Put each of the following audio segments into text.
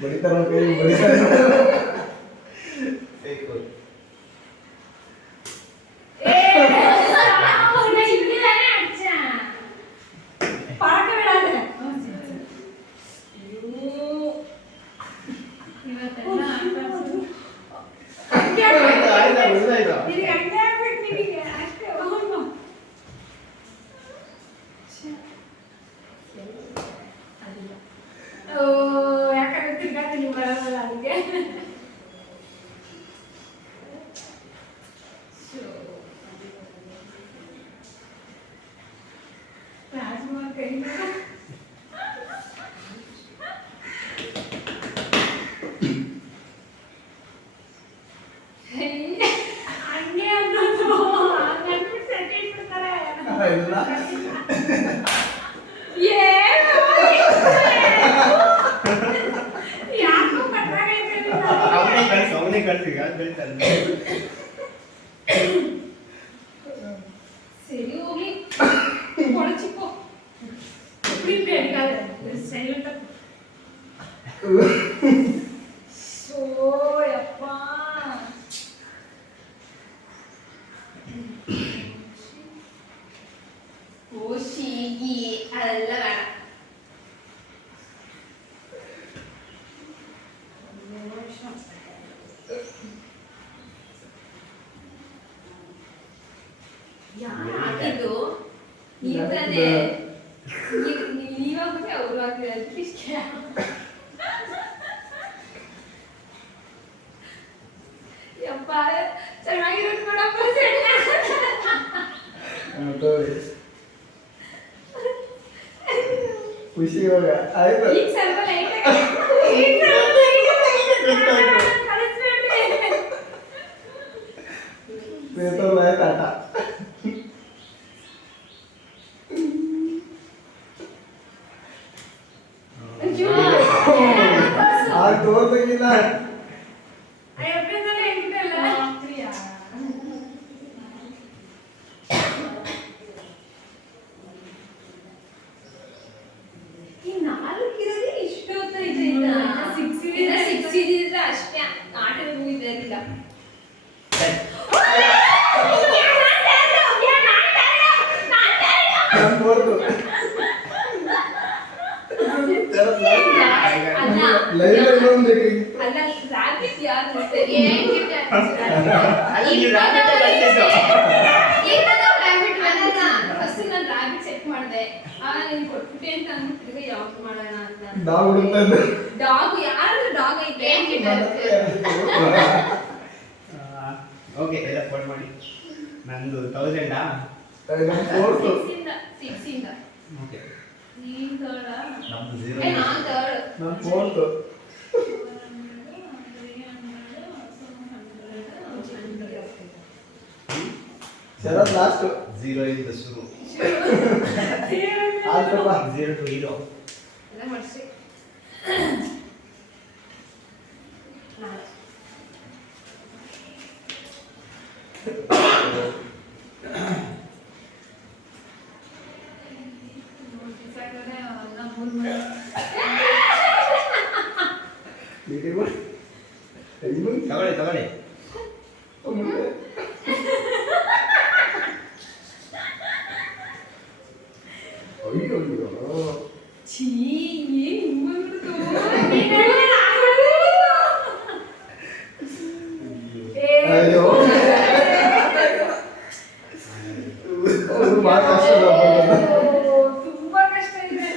ಬಡಿತಾರ ಕೈ ಬಡಿತಾರ ಸರಿ ಹೋಗಿ ಕೊಳಚಿಕೋ ಪ್ರಿಪೇರ್ ಕಾದ ಸೈಲೆಂಟ್ ಸೋ ಯಪ್ಪ ಓಶಿಗಿ ಅಲ್ಲ ಯಾಕಿದು ನೀವು ತಾನೇ ನೀವಾಗುತ್ತೆ ಅವರು ಆಗ್ತಿದ್ದಾರೆ ಇಷ್ಟ ಯಪ್ಪ ಚೆನ್ನಾಗಿರೋದು ಕೊಡಪ್ಪ ಖುಷಿ ಇವಾಗ ಆಯ್ತು ಈಗ ಸ್ವಲ್ಪ ಲೈಟ್ ಆಟ ತೋರ್ಸಂಗಿಲ್ಲ ಅಷ್ಟೇ ಆಟ ಮುಗಿದಿಲ್ಲ ಸೆಟ್ ಮಾಡಿದೆ ಕೊಟ್ಬಿಟ್ಟೆ ಅಂತ ಅಂದ್ಬಿಟ್ಟು ಯಾವ್ದು ಮಾಡೋಣ ಅಂತ ಡಾಗ್ ಯಾರು ಡಾಗ್ ಐತೆ ಓಕೆ ಎಲ್ಲ ಫೋನ್ ಮಾಡಿ ನಂದು 1000 6 ಇಂದ ಓಕೆ ನೀನ್ ಥರ್ಡ್ ನಮ್ದು 0 ನಾನು ಥರ್ಡ್ ನಾನು ಫೋರ್ತ್ ಶರತ್ ಲಾಸ್ಟ್ 0 ಇಂದ ಶುರು ಆಲ್ರಪ್ಪ 0 ಟು ಹೀರೋ ಎಲ್ಲ ಮಾಡಿಸಿ ತಗೊಳ್ಳಿ ಛೀ ಏನ್ ಹಿಂಗ್ಬಿಡ್ತು ಅಯ್ಯೋ ಭಾಳ ಕಷ್ಟ ತುಂಬಾ ಕಷ್ಟ ಇದೆ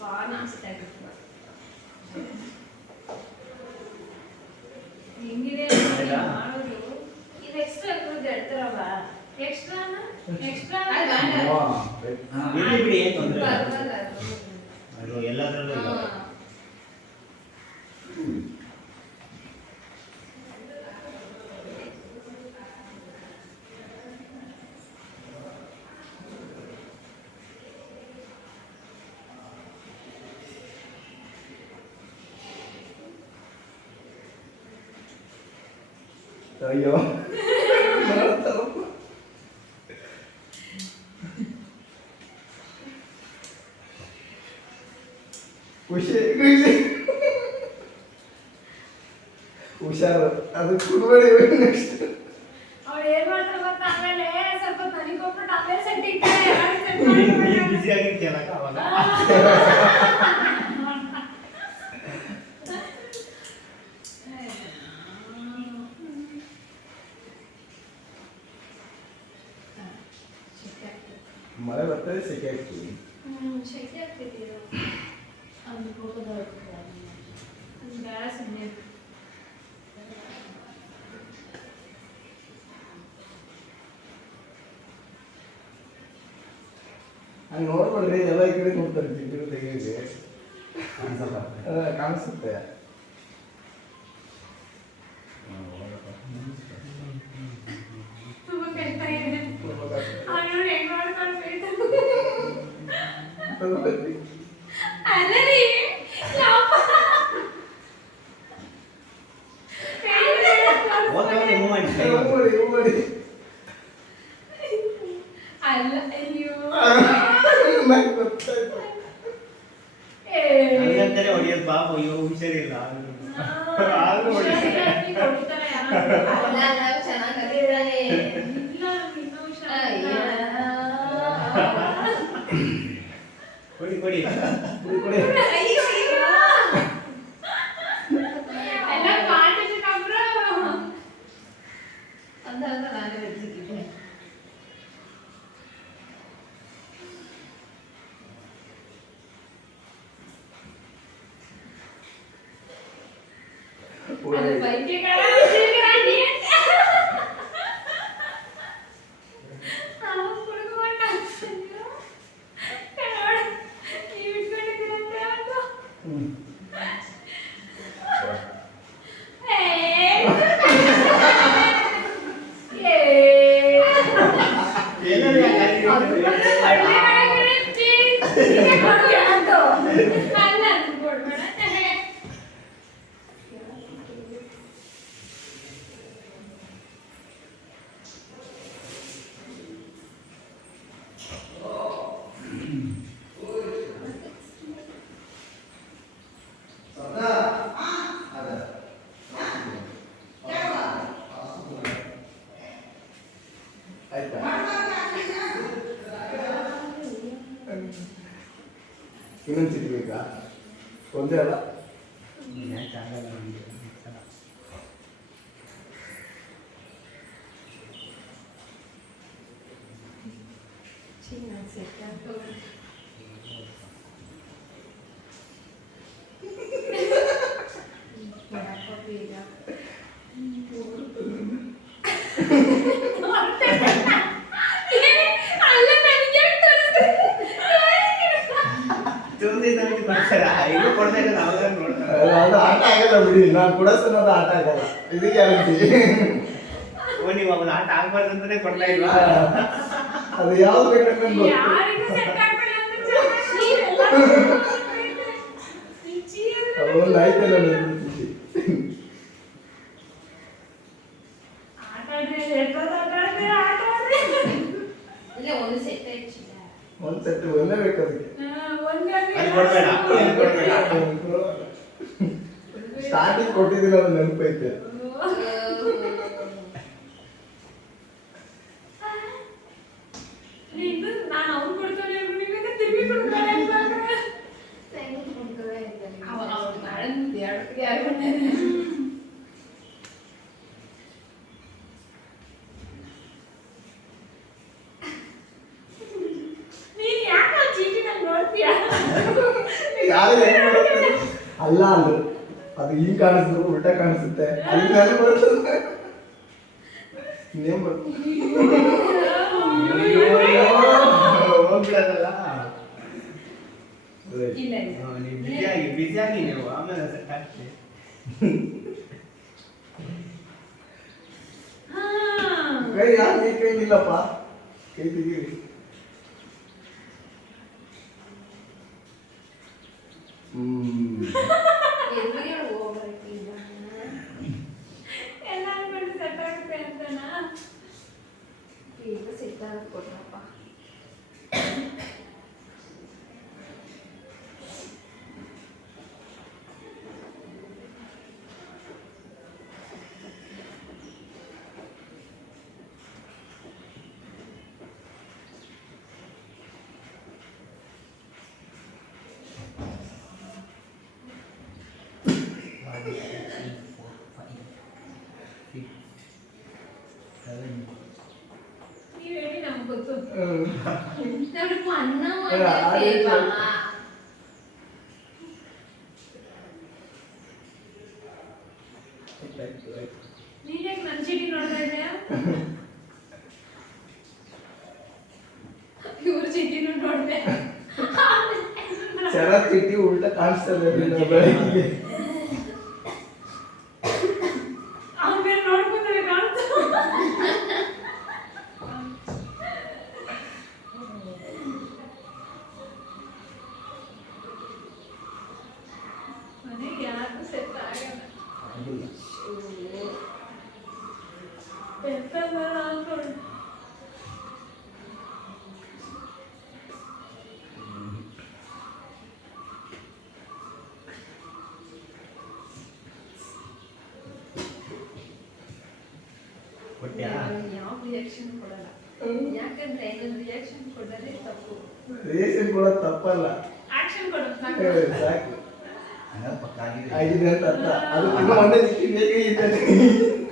ಭಾಳ ನಾಚಿಕೆ ಆಗುತ್ತೆ ಹೆಂಗಿದೆ ಮಾಡೋದು ಇದು ಎಕ್ಸ್ಟ್ರಾ ಇರೋದು ಹೇಳ್ತಾರವ ಎಕ್ಸ್ಟ್ರಾನ ಎಕ್ಸ್ಟ್ರಾ ಬಿಡಿ ಏನು ತೊಂದರೆ ಪರವಾಗಿಲ್ಲ ಅದು ಎಲ್ಲದರಲ್ಲೂ ಇಲ್ಲ ಅಯ್ಯೋ ಖುಷಿ ಖುಷಿ ಹುಷಾರು ಅದು ಕುಡ್ಬೇಡಿ ನೆಕ್ಸ್ಟ್ ಅವ್ಳು ಏನ್ ಮಾಡ್ತಾರೆ ಗೊತ್ತಾ ಆಮೇಲೆ ಸ್ವಲ್ಪ ನನಗೆ ಕೊಟ್ಬಿಟ್ಟು ಆಮೇಲೆ ಸೆಟ್ ಇಟ್ಟಾರೆ ಬಿಸಿ ಆಗಿರ್ತೀಯಲ್ಲ ಅವಾಗ ಮಳೆ ಬರ್ತದೆ ಸೆಕೆ ಆಗ್ತದೆ ಶೆಕೆ ಆಗ್ತಿದ್ದೀರ ಅದು ಫೋಟೋದ ಬೇಡ ಸುಮ್ಮನೆ ಹಂಗೆ ನೋಡ್ಬೇಡ್ರಿ ಎಲ್ಲ ಈ ಕಡೆ ನೋಡ್ತಾರೆ ಜಿಡ್ಡು ತೆಗಿಯೋಕೆ ಕಾಣಿಸುತ್ತೆ ತುಂಬಾ ಕಷ್ಟ ಇದೆ ಅವನು ಹೆಂಗ್ ಮಾಡ್ಕೊಂಡು ಅಲ್ಲರಿ ಓಕೆ ಮೂಮೆಂಟ್ ಅಲ್ಲ ಅಯ್ಯೋ ನಂಗೆ ಗೊತ್ತಾಯ್ತು ಹಂಗಂತಾರೆ ಹೊಡಿಯೋದು ಬಾಬು ಅಯ್ಯೋ ಹುಷಾರಿಲ್ಲ ಆದ್ರೂ ಕೊಡ್ತಾರೆ ಯಾರು ಚೆನ್ನಾಗಿದ್ದಾನೆ ಇಲ್ಲ ಇನ್ನೂ ಕೊಡಿ ಕೊಡಿ ಕುಡಿ ಎಲ್ಲ ಪಾಠಕ್ಕೆ ಕಬ್ರ ಅಂತ ನಾನೇ ಬೆಳೆಸಿದ್ದೆ ಅದು ಬೈಕೆ ಕಡ ಸಿಗರಾಡಿ ನಾವು ಕುಡ್ಕೊಂಡು ಅನ್ಸಲ್ಲ ಕಡ ನೀವು ಇಟ್ಕೊಂಡಿದ್ದೀರಂತೆ ಅದು ಎಲ್ಲರೂ ಯಾಕೆ ಆಯ್ತಾ ಇನ್ನೊಂದು ಸಿಗ್ಬೇಕಾ ಒಂದೇ ಅಲ್ಲ ಯಾಕೆ ಆಗಲ್ಲ ನಮ್ಗೆ? ತೋರಿಸಿ ನಮ್ಗೆ ಬರ್ತಾರ ಈಗ ಕೊಡ್ತಾ ಇಲ್ಲ ನಾವೆಲ್ಲ ನೋಡ್ತಾರೆ ಅದು ಆಟ ಆಗಲ್ಲ ಬಿಡಿ ನಾನು ಕೊಡಸನ್ನೋದು ಆಟ ಆಗಲ್ಲ ಇದು ಗ್ಯಾರಂಟಿ ಓ ನೀವು ಅವನ ಆಟ ಆಗ್ಬಾರ್ದು ಅಂತಾನೆ ಕೊಡ್ತಾ ಇಲ್ವಾ ಅದು ಯಾವ್ದು ಬೇಕಂತ ಗೊತ್ತು ಯಾರಿಗೂ ಸೆಟ್ ಆಗ್ಬಿಡಿ ಅಂತ ನೀವೆಲ್ಲ ಅವೊಂದು ಆಯ್ತಲ್ಲ ನನ್ನ ಖುಷಿ ಆಟ ಆಡ್ರೆ ಆಟ ಆಡ್ರೆ ಇಲ್ಲ ಒಂದು ಸೆಟ್ ಹೆಚ್ಚಿಲ್ಲ ಒಂದು ಸೆಟ್ ಒಂದೇ ಬೇಕು ಅದಕ್ಕೆ ಅದು ಕೊಡ್ಬೇಡ ಅದು ಕೊಡ್ಬೇಡ ಸ್ಟಾರ್ಟಿಂಗ್ ಕೊಟ್ಟಿದ್ದೀನಿ ಅದು ನೆನಪೈತೆ ನಾನು ಅವ್ನು ಕೊಡ್ತಾನೆ ನಿಮಗೆ ತಿರುಗಿ ಕೊಡ್ತಾನೆ ನೀನ್ ಯಾಕೆ ಚೀಟಿ ನಂಗೆ ನೋಡ್ತೀಯ ಯಾರು ಹೆಂಗ್ ಮಾಡುತ್ತೆ ಅಲ್ಲ ಅಂದ್ರು ಅದು ಹಿಂಗ್ ಕಾಣಿಸಿದ್ರು ಉಲ್ಟಾ ಕಾಣಿಸುತ್ತೆ ಅಲ್ಲಿ ನೆನಪು ಬರ್ತದೆ ಇನ್ನೇನ್ ಬರ್ತದೆ ಹೋಗ್ಬಿಡೋದಲ್ಲ ಇಲ್ಲ ನೀವು ಬಿಸಿಯಾಗಿ ನೀವು ಆಮೇಲೆ ಸೆಟ್ ಆಗ್ತೀವಿ ಕೈ ಯಾಕೆ ಈ ಕೈ ನಿಲ್ಲಪ್ಪ ಕೈ ತೆಗೀರಿ ಎದುರಿಗೆ ಹೋಗ್ಬೇಕು ಎಲ್ಲ ಅನ್ಕೊಂಡು ಸೆಟ್ ಆಗುತ್ತೆ ಅಂತನಾ ಈಗ ಸಿಗ್ತಾರ ಕೊಟ್ರಪ್ಪ ಗೊತ್ತು ಹ್ಮ್. ನಾವು ಅನ್ನ ಅದೇ ನೀನ್ ಯಾಕೆ ನನ್ನ ಚೀಟಿ ನೋಡ್ತಾ ಇದೆಯಾ ಇವ್ರ ಚೀಟಿನೂ ನೋಡ್ದೆ ಶರತ್ ಚೀಟಿ ಉಲ್ಟಾ ಕಾಣಿಸ್ತದೆ ನಿನ್ನ ಬೆಳಕಿಗೆ. ಆಮೇಲೆ ನೋಡ್ಕೊಂಡ್ರೆ ಕಾಣ್ತು ಮನೆಗೆ ಯಾರು ಸೆಟ್ ಆಗಲ್ಲ ಎಂತಂದ್ರೆ ಅನ್ಕೊಂಡು ಕೊಟ್ಟ್ಯಾ? ಯಾವ ರಿಯಾಕ್ಷನ್ ಕೊಡಲ್ಲ ಯಾಕಂದ್ರೆ ಇನ್ನೊಂದು ರಿಯಾಕ್ಷನ್ ಕೊಡೋದೇ ತಪ್ಪು. ರೇಷನ್ ಕೊಡೋದು ತಪ್ಪಲ್ಲ. ಆಕ್ಷನ್ ಕೊಡು ಸಾಕು ಹಂಗಾರೆ ಪಕ್ಕ ಆಗಿದೆ. ಆಗಿದೆ ಅಂತ ಅರ್ಥ. ಅದು ಇನ್ನೂ ಒಂದೇ ಚೀಟಿ ಬೇಕೇ ಇದ್ದಾನೆ.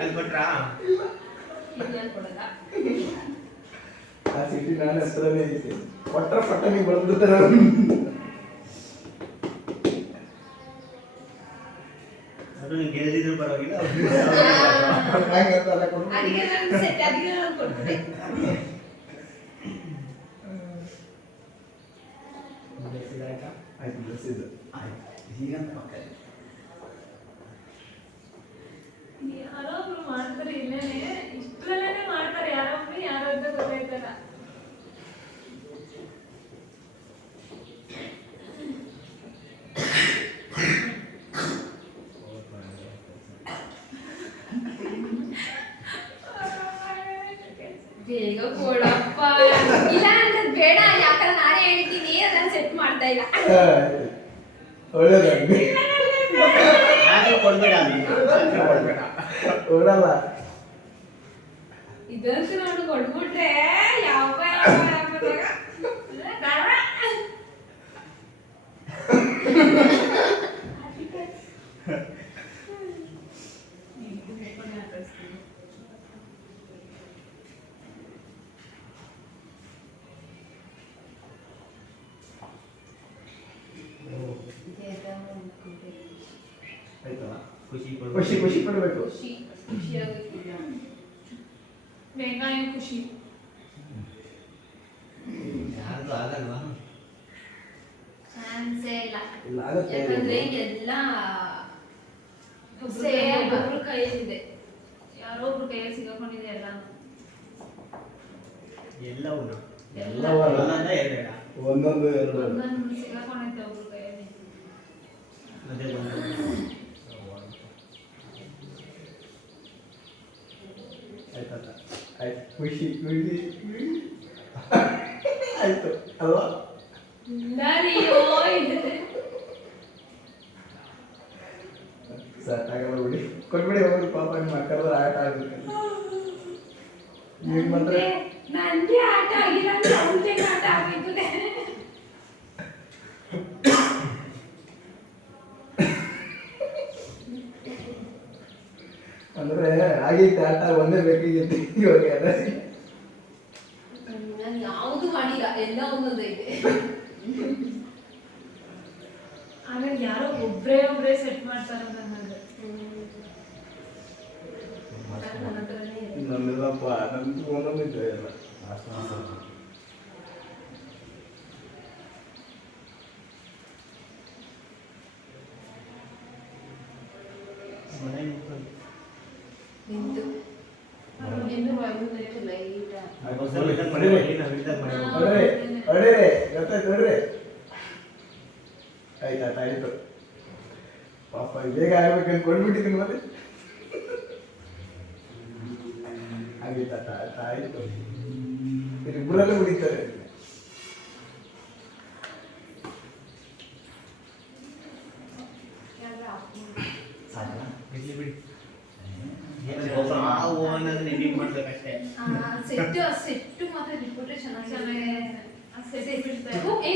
ಅಲ್ಲಿ ಕೊಟ್ರಾ? ಇನ್ಯಾರು ಕೊಡಲ್ಲ. ಆ ಚೀಟಿ ನನ್ನ ಹೆಸರಲ್ಲೇ ಐತೆ. ಪಟ್ಟ ಪಟ್ಟ ನೀವು ಬರ್ಬಿಡ್ತಾರ. ಅದು ನೀನು ಗೆಲ್ದಿದ್ರು ಪರವಾಗಿಲ್ಲ. ಹಂಗಂತಲ್ಲ ಕೊಡು. ಅದಕ್ಕೆ ನಾನು ಸೆಟ್ ಅದಕ್ಕೆ ನಾನು ಕೊಡ್ತೀನಿ. ಆಯ್ತು ಬಸ್ಸಿದ್ದು. ಹೀಗಂತ ಪಕ್ಕ ಇದೆ. ಯಾರೋ ಒಬ್ರು ಮಾಡ್ತಾರೆ ಇಲ್ಲೇನೆ ಇಷ್ಟರಲ್ಲೇನೆ ಮಾಡ್ತಾರೆ ಯಾರೋ ಒಬ್ರು ಯಾರೋ ಅಂತ ಗೊತ್ತಾಯ್ತಲ್ಲ ಬೇಗ ಕೊಡಪ್ಪ. ಇಲ್ಲ ಅಂದ್ರೆ ಬೇಡ, ಯಾಕಂದ್ರೆ ನಾನೇ ಹೇಳಿದ್ದೀನಿ ಅದನ್ನ ಸೆಟ್ ಮಾಡ್ತಾ ಇಲ್ಲ. ಆಯ್ತು. ಒಳ್ಳೇದಾಗ್ಲಿ. ಆದ್ರೂ ಕೊಡ್ಬೇಡ ನೀನು. ಆದ್ರೂ ಕೊಡ್ಬೇಡ. ಕೊಡಲ್ಲ. ಇದಂತೂ ನಾನು ಕೊಟ್ಬಿಟ್ರೆ ಯಾವ ಆಯ್ತಲ್ಲ? ಖುಷಿ ಖುಷಿ ಖುಷಿ ಪಡ್ಬೇಕು. ಖುಷಿ ಖುಷಿಯಾಗುತ್ತೆ. ವೆಂಗಾಯ ಖುಷಿ ಯಾರ್ದು ಆಗಲ್ವಾ? ಚಾನ್ಸೇ ಇಲ್ಲ. ಇಲ್ಲ ಆಗುತ್ತೆ. ಯಾಕಂದ್ರೆ ಎಲ್ಲ ಸೇಮ್ ಒಬ್ರ ಕೈಯಲ್ಲಿದೆ. ಯಾರೋ ಒಬ್ರು ಕೈಯಲ್ಲಿ ಸಿಗಾಕೊಂಡಿದೆ ಎಲ್ಲಾನು ಎಲ್ಲವೂ ಎಲ್ಲವಲ್ಲ. ಒಂದೊಂದ ಎರಡೆರಡ. ಒಂದೊಂದು ಎರಡು. ಒಂದೊಂದು ಸಿಗಾಕೊಂಡೈತೆ ಒಬ್ರು ಕೈಯಲ್ಲಿ ಅದೇ ಒಂದು ಆಯ್ತಲ್ಲ? ಆಯ್ತು. ಖುಷಿ ಖುಷಿ ಆಯ್ತು ಅಲ್ವಾ? ನರಿಯೋ ಇದೆ ಸಾಕಾಗಲ್ಲ ಬಿಡಿ. ಕೊಟ್ಬಿಡಿ ಹೋಗ್ರಿ, ಪಾಪ ನಿಮ್ಮ ಮಕ್ಕಳದ ಆಟ ಆಡ್ಬೇಕು. ನೀವು ಮಾತ್ರ ನಂಗೆ ಆಟ ಆಗಿಲ್ಲ ಅಂದ್ರೆ ಅವ್ರಿಗೆ ಆಟ ಆಗಿರ್ತದೆ ಅಂದ್ರೆ ಆಗೈತೆ ಆಟ, ಒಂದೇ ಬೇಕಾಗಿತ್ತು ಇವಾಗ ಎಲ್ಲ. ನಾನು ಯಾವುದು ಮಾಡಿಲ್ಲ, ಎಲ್ಲ ಒಂದೊಂದು ಇದೆ. ಆಮೇಲೆ ಯಾರೋ ಒಬ್ರೇ ಸೆಟ್ ಮಾಡ್ತಾರಂತ ಅನ್ನೋದು ನನ್ನ ಹತ್ರನೇ ಇದೆ. ನಮ್ಮಿಲ್ಲಪ್ಪ, ನಮ್ದು ಒಂದೊಂದು ಇದ್ದೆ ಎಲ್ಲ. ಮನೆ ನಿಂತ್ಕೊಂಡು. ನಿಂತು ಎಂದು ಬಂದು ಲೈಟ್ ಹೊಸ ಬಿಲ್ಡರ್ ಮಾಡಿದ್ದೀವಿ, ನಾವು ಬಿಲ್ಡರ್ ಮಾಡಿದ್ದೀವಿ. ಹೊಡ್ರಿ ಹೊಡ್ರಿ, ಗೊತ್ತಾಯ್ತು ಹೊಡ್ರಿ. ಆಯ್ತು ಆಯ್ತು. ಪಾಪ ಬೇಗ ಆಗ್ಬೇಕಂತ ಕೊಡ್ಬಿಟ್ಟಿದ್ದೀನಿ ಮತ್ತೆ. ಆಗಿತ್ತ ಆಯ್ತು. ಇಬ್ಬರಲ್ಲೇ ಬಿಡಿತಾರೆ. ಸಾಕಾ? ಇರ್ಲಿ ಬಿಡಿ. ನಾವು ಅನ್ನೋದನ್ನ ಎಡಿಟ್ ಮಾಡ್ಬೇಕಷ್ಟೇ. ಸೆಟ್ಟು ಮಾತ್ರ ಬಿಟ್ಬಿಟ್ರೆ ಚೆನ್ನಾಗಿ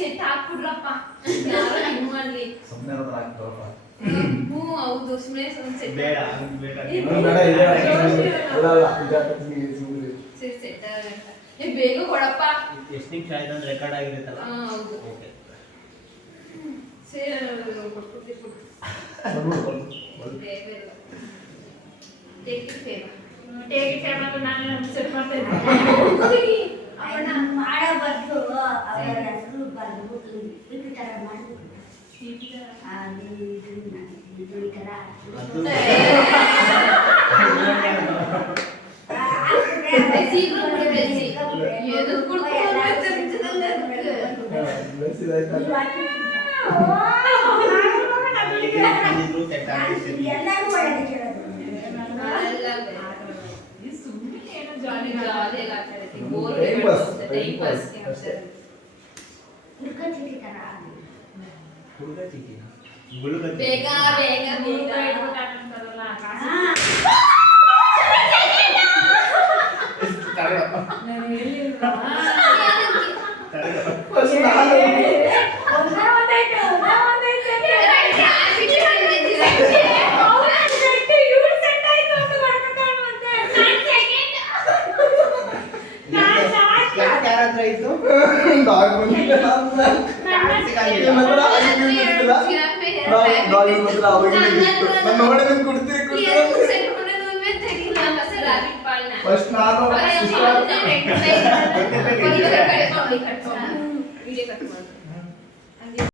ಸೆಟ್ ಹಾಕ್ಬಿಡ್ರಪ್ಪ, ಯಾರೋ ಹಿಂಗ್ ಮಾಡ್ಲಿ. ಸುಮ್ಮನೆ ಆಗ್ತಾರಪ್ಪ. ಹ್ಞೂ ಹೌದು, ಸುಮ್ಮನೆ ಒಂದು ಸೆಟ್ ಬೇಡ ಅದು ಬೇಡ. ಬೇಡ, ಇಲ್ಲ, ಅಲ್ಲ ಅಲ್ಲ, ಈಗ ಸುಮ್ಮನೆ ಸೆಟ್ ಏ ಬೇಗ ಕೊಡಪ್ಪ. ಎಷ್ಟು ನಿಮಿಷ ಆಯ್ತು ಅಂದ್ರೆ ರೆಕಾರ್ಡ್ ಆಗಿರುತ್ತಲ್ಲ. ಹಾ, ಹೌದು. ಓಕೆ. ಕೊಟ್ಬಿಟ್ಟು ಮಾಡೋ ಬದಲು ಅವರ ಹೆಸರು ಬರ್ಬಿಟ್ಟು ಈ ಥರ ಮಾಡ್ಬಿಟ್ಟು ಅದು ಇದು ಈ ಥರ ಅದು ಇಬ್ರು set ಆಗಿರ್ತೀವಿ. ಎಲ್ಲರಿಗೂ ಒಳ್ಳೆದು ಕೇಳೋದು Time pass, time pass ಅಷ್ಟೇ. ಹುಡುಗ ಚೀಟಿ ಥರ ಹುಡುಗ ಚಿಕ್ಕಿನ ಗುಳುಗ ಬೇಗ ಬೇಗ ಬೇಗ First ನಾನು ಯಾರ ಇತ್ತು ಡಾಗ್ ಬಂದಿಲ್ಲ ಡಾಗ್ ಮಾತ್ರ ಅವಾಗಿನ ಗಿಫ್ಟ್ ನಾನು ನೋಡಿದ್ರೆ ಕೊಡ್ತೀರಿ ಫಸ್ಟ್ ನಾನು ವಿಡಿಯೋ ಕಟ್ ಮಾಡು.